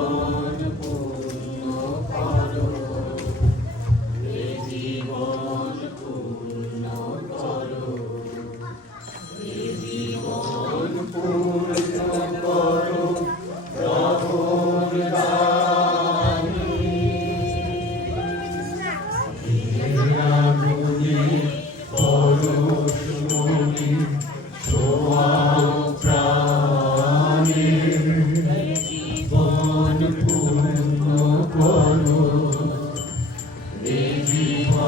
wonderful.